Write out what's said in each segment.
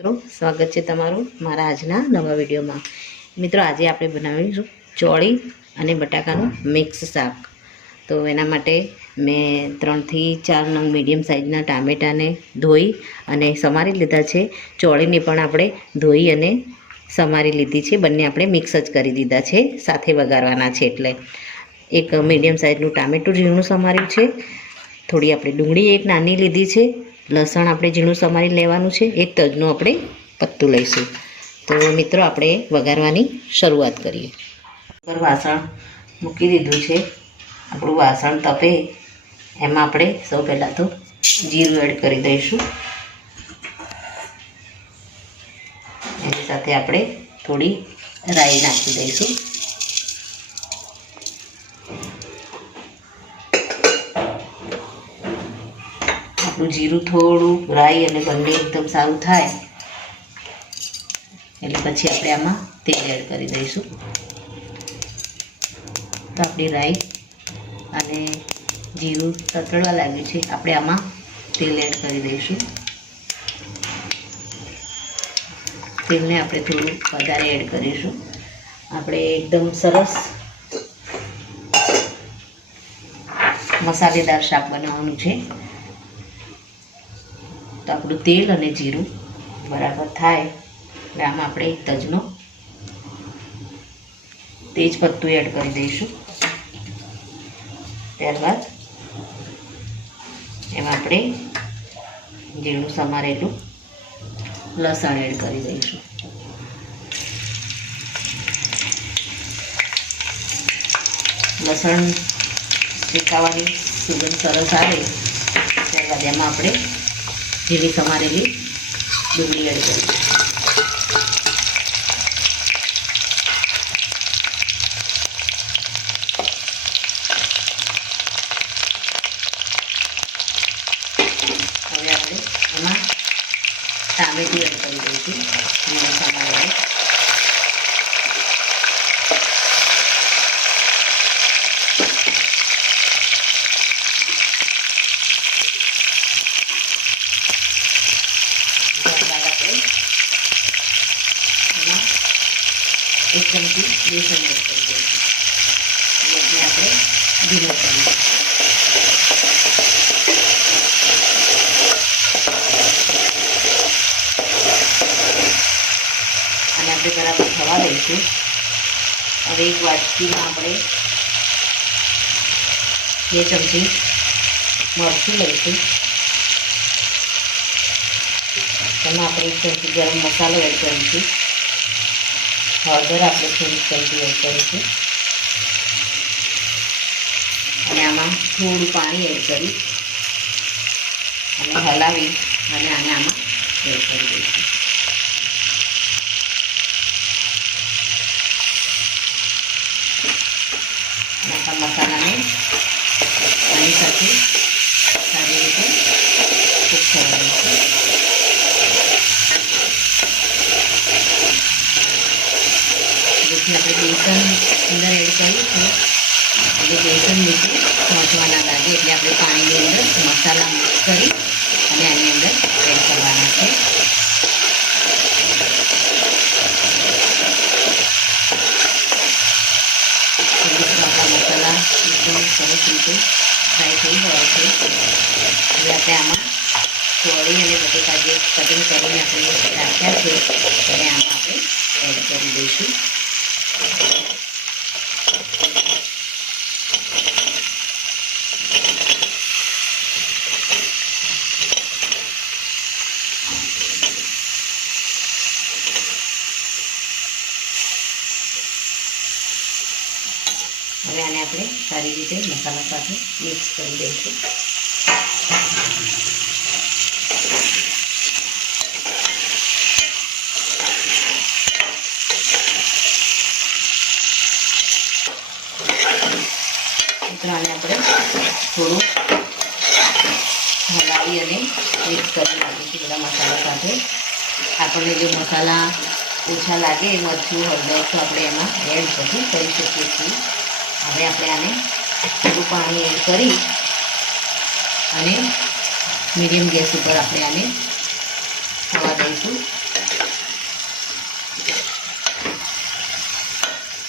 મિત્રો સ્વાગત છે તમારું મારા આજના નવા વિડીયોમાં। મિત્રો આજે આપણે બનાવીશું ચોળી અને બટાકાનું મિક્સ શાક। તો એના માટે મેં 3 થી 4 નંગ મીડિયમ સાઇઝના ટામેટાને ધોઈ અને સમારી લીધા છે। ચોળીને પણ આપણે ધોઈ અને સમારી લીધી છે। બંને આપણે મિક્સ જ કરી દીધા છે, સાથે વઘારવાના છે। એટલે એક મીડિયમ સાઇઝનું ટામેટું ઝીણું સમાર્યું છે। થોડી આપણે ડુંગળી એક નાની લીધી છે। લસણ આપણે ઝીણું સમારી લેવાનું છે। એક તજનું આપણે પત્તું લઈશું। તો મિત્રો આપણે વઘારવાની શરૂઆત કરીએ। ઉપર વાસણ મૂકી દીધું છે। આપણું વાસણ તપે એમાં આપણે સૌ પહેલાં તો જીરું એડ કરી દઈશું। એની સાથે આપણે થોડી રાઈ નાખી દઈશું। આપણું જીરું થોડું રાઈ અને બંને એકદમ સારું થાય એટલે પછી આપણે આમાં તેલ એડ કરી દઈશું। તો આપણી રાઈ અને જીરું તતડવા લાગ્યું છે, આપણે આમાં તેલ એડ કરી દઈશું। તેલને આપણે થોડું વધારે એડ કરીશું। આપણે એકદમ સરસ મસાલેદાર શાક બનાવવાનું છે। તો આપણું તેલ અને જીરું બરાબર થાય એટલે આમાં આપણે એક તજનો તેજ પત્તું એડ કરી દઈશું। ત્યારબાદ એમાં આપણે ઝીણું સમારેલું લસણ એડ કરી દઈશું। લસણ શેકાવાની સુગંધ સરસ આવે ત્યારબાદ એમાં આપણે ઝીણી સમારેલી ડુંગળી એડ કરીશું। હવે આપણે એમાં ટામેટું એડ કરી દઈશું ઝીણું સમારેલું। એક ચમચી બેસન એડ કરી દઈશું એટલે આપણે ધીમો કરીશું। અને આપણે બરાબર થવા દઈશું। હવે એક વાટકીમાં આપણે 2 ચમચી મરચું લઈશું। એમાં આપણે 1 ચમચી ગરમ મસાલો એડ કરીશું। હળદર આપણે થોડી ચમચી એડ કરીશું અને આમાં થોડું પાણી એડ કરી અને હલાવી અને આને આમાં એડ કરી દઈશું। આપણા મસાલાને આની સાથે સારી રીતે કૂક કરવા દઈશું। જેથી આપણે બેસન અંદર એડ કર્યું છે એટલે બેસન નીચે પહોંચવા ના લાગે એટલે આપણે પાણીની અંદર મસાલા મિક્સ કરી અને આની અંદર એડ કરવાના છે। આપણા મસાલા એકદમ સરસ રીતે ફ્રાય થઈ ગયા છે। હવે આપણે આમાં ચોળી અને બટેકા જે કટિંગ કરીને આપણે રાખ્યા છે તેને આમાં આપણે એડ કરી દઈશું। હવે આને આપણે સારી રીતે મસાલા સાથે મિક્સ કરી દઈશું। આને આપણે થોડું હલાવી અને મિક્સ કરી નાખીશું બધા મસાલા સાથે। આપણને જો મસાલા ઓછા લાગે મરચું હળદર તો આપણે એમાં એડ પછી કરી શકીએ છીએ। હવે આપણે આને થોડું પાણી એડ કરી અને મીડિયમ ગેસ ઉપર આપણે આને થવા દઈશું।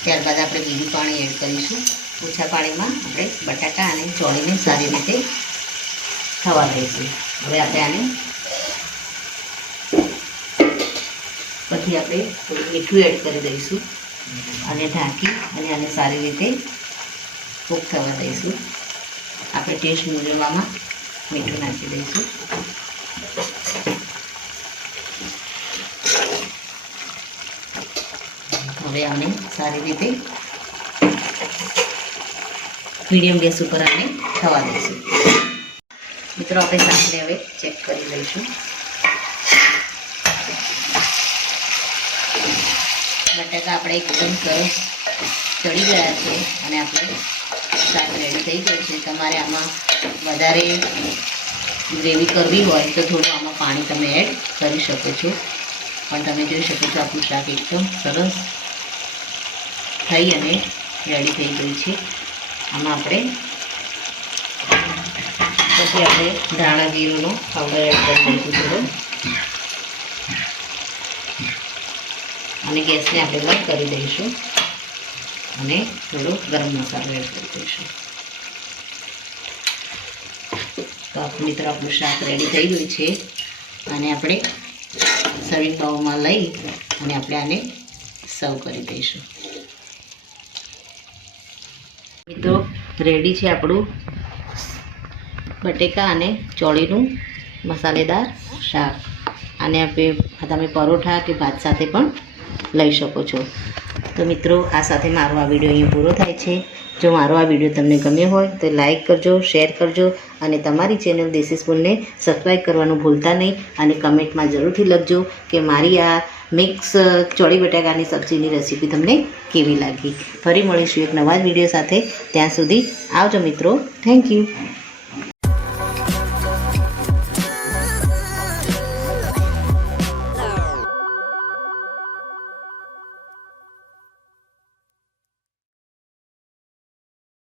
ત્યારબાદ આપણે બીજું પાણી એડ કરીશું. ઓછા પાણીમાં આપણે બટાકા અને ચોળીને સારી રીતે થવા દઈશું. હવે આપણે આને પછી આપણે થોડું મીઠું એડ કરી દઈશું અને ઢાંકી અને આને સારી રીતે કૂક થવા દઈશું. આપણે ટેસ્ટ મુજબમાં મીઠું નાખી દઈશું. હવે આને સારી રીતે મીડિયમ ગેસ ઉપર આને થવા દઈશું. મિત્રો આપણે શાકને હવે ચેક કરી લઈશું. બટાકા આપણે એકદમ સરસ ચડી ગયા છે અને આપણે શાક રેડી થઈ ગયું છે. તમારે આમાં વધારે ગ્રેવી કરવી હોય તો થોડું આમાં પાણી તમે એડ કરી શકો છો. પણ તમે જોઈ શકો છો આપણું શાક એકદમ સરસ થઈ અને રેડી થઈ ગયું છે. આમાં આપણે પછી આપણે ધાણા જીરુંનો પાવડર એડ કરી દઈશું થોડો અને ગેસને આપણે બંધ કરી દઈશું અને થોડો ગરમ મસાલો એડ કરી દઈશું. તો મિત્રો આપણું શાક રેડી થઈ ગયું છે અને આપણે સર્વિંગ બાઉલમાં લઈ અને આપણે આને સર્વ કરી દઈશું. મિત્રો રેડી છે આપણું બટેકા અને ચોળીનું મસાલેદાર શાક. આને તમે પરોઠા કે ભાત સાથે પણ લઈ શકો છો. તો મિત્રો આ સાથે મારો આ વિડીયો અહીં પૂરો થાય છે. જો મારો આ વિડીયો તમને ગમ્યો હોય તો લાઈક કરજો, શેર કરજો અને તમારી ચેનલ દેશી સ્પૂનને સબસ્ક્રાઈબ કરવાનું ભૂલતા નહીં. અને કમેન્ટમાં જરૂરથી લખજો કે મારી આ મિક્સ ચોળી બટાકાની સબ્જીની રેસીપી તમને કેવી લાગી. ફરી મળીશું એક નવા જ વિડીયો સાથે. ત્યાં સુધી આવજો મિત્રો. Thank you.